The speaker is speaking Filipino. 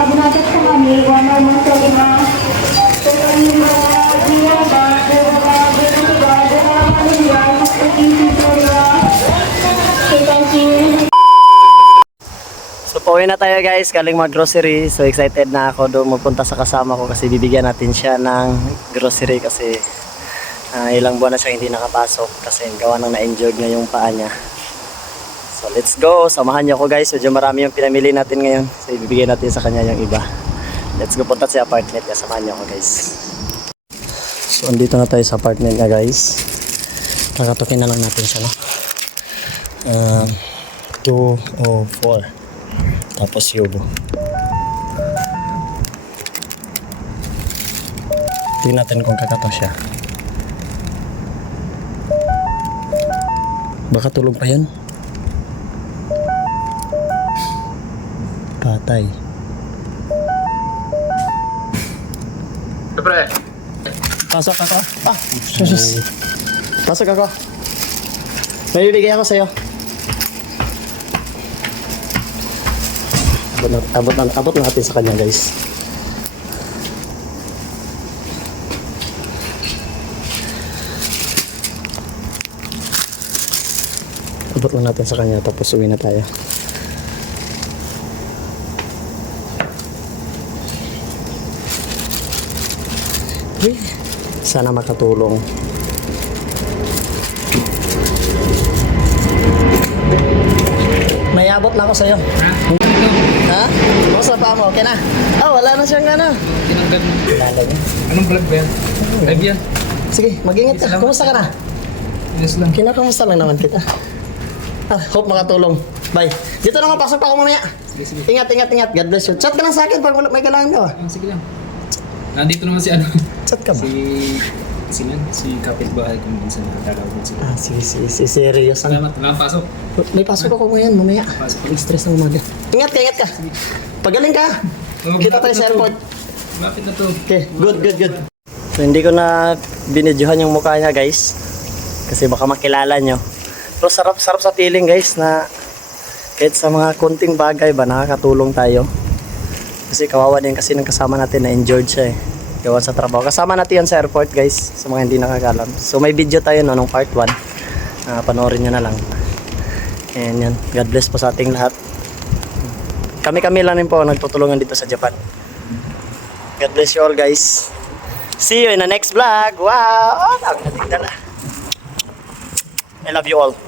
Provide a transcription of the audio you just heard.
Binatag sa kami, wala mo sa lima. Sa kanila, ginaba, ginaba, ginaba, ginaba, ginaba, So pauwi na tayo guys, galing mag-grocery. So excited na ako doon magpunta sa kasama ko kasi bibigyan natin siya ng grocery kasi ilang buwan na siya hindi nakapasok kasi gawa nang na-injured niya yung paa niya. So let's go, samahan niyo ako guys. Medyo marami yung pinamili natin ngayon. So ibibigay natin sa kanya yung iba. Let's go, punta sa apartment niya, samahan niyo ako guys. So andito na tayo sa apartment niya guys. Kakatukin na lang natin siya, no? 204 tapos yubo. Tingnan natin kung kakato siya. Baka tulog pa yan. Patay. Siyempre. Pasok ako. Sus. Pasok ako. May bibigay ako sa'yo. Abot na natin sa kanya guys. Abot na natin sa kanya tapos uwi na tayo. Sana makatulong. May abot na ako sa'yo. Ha? Kamusta pa mo? Okay na? Wala na siyang gana. Tinanggal. Lalo niya. Anong vlog ba yan? Live yan. Sige, mag-ingat ka. Kumusta ka na? Yes lang. Kinakamusta lang naman kita. Hope makatulong. Bye. Dito naman, pasok pa ako mamaya. Sige. Ingat. God bless you. Chat ka lang sa akin pag may kailangan ka. Sige lang. Nandito naman si ano. Chat ka ba? Si kapitbahay ko minsan nakakawin sila. Sige. Serious ang. Salamat. Wala pasok. May pasok ako ngayon, mamaya. Pasok. Stress ng umaga. Ingat ka. Pagaling ka. Kita tayo sa airport. Lapit na to. Okay, good. So hindi ko na binidyohan yung mukha niya guys. Kasi baka makilala nyo. Pero sarap sa feeling guys na kahit sa mga konting bagay ba nakakatulong tayo. Kasi kawawa din kasi ng kasama natin na injured siya eh. Gawa sa trabaho. Kasama natin yan sa airport guys. Sa mga hindi nakakalam. So may video tayo no, nung part 1. Panoorin nyo na lang. And yan. God bless po sa ating lahat. Kami lang rin po nagtutulungan dito sa Japan. God bless you all guys. See you in the next vlog. Wow! I love you all.